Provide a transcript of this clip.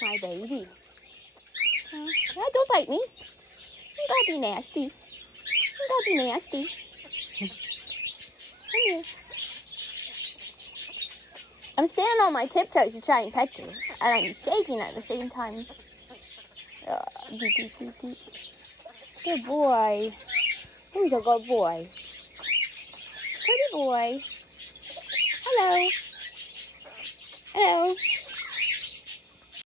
like my baby. No, don't bite me. You gotta be nasty. You gotta be nasty. Come here. I'm standing on my tiptoes to try and pet you, and I'm shaking at the same time. Beep, beep, beep, beep. Good boy. Who's a good boy? Pretty boy. Hello. Hello.